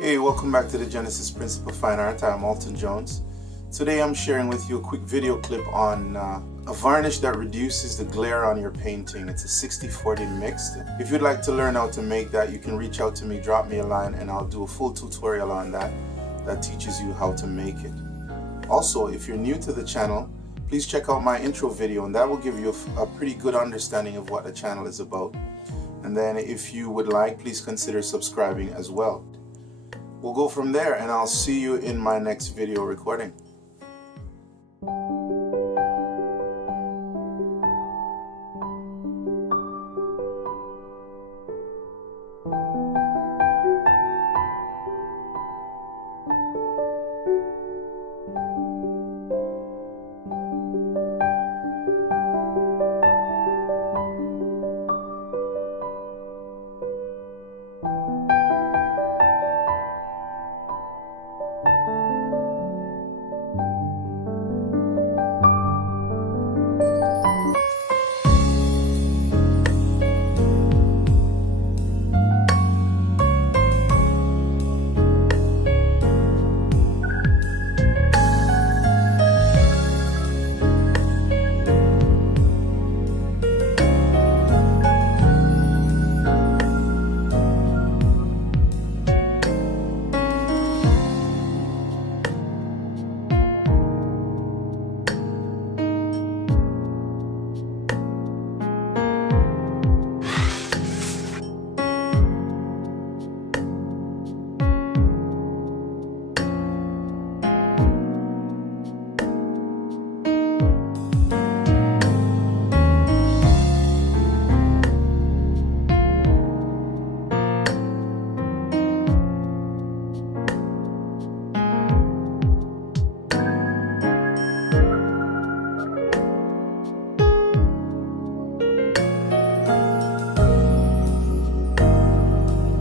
Hey, welcome back to the Genesis Principle Fine Art. I'm Alton Jones. Today I'm sharing with you a quick video clip on a varnish that reduces the glare on your painting. It's a 60-40 mixed. If you'd like to learn how to make that, you can reach out to me, drop me a line, and I'll do a full tutorial on that teaches you how to make it. Also, if you're new to the channel, please check out my intro video, and that will give you a pretty good understanding of what the channel is about. And then if you would like, please consider subscribing as well. We'll go from there, and I'll see you in my next video recording.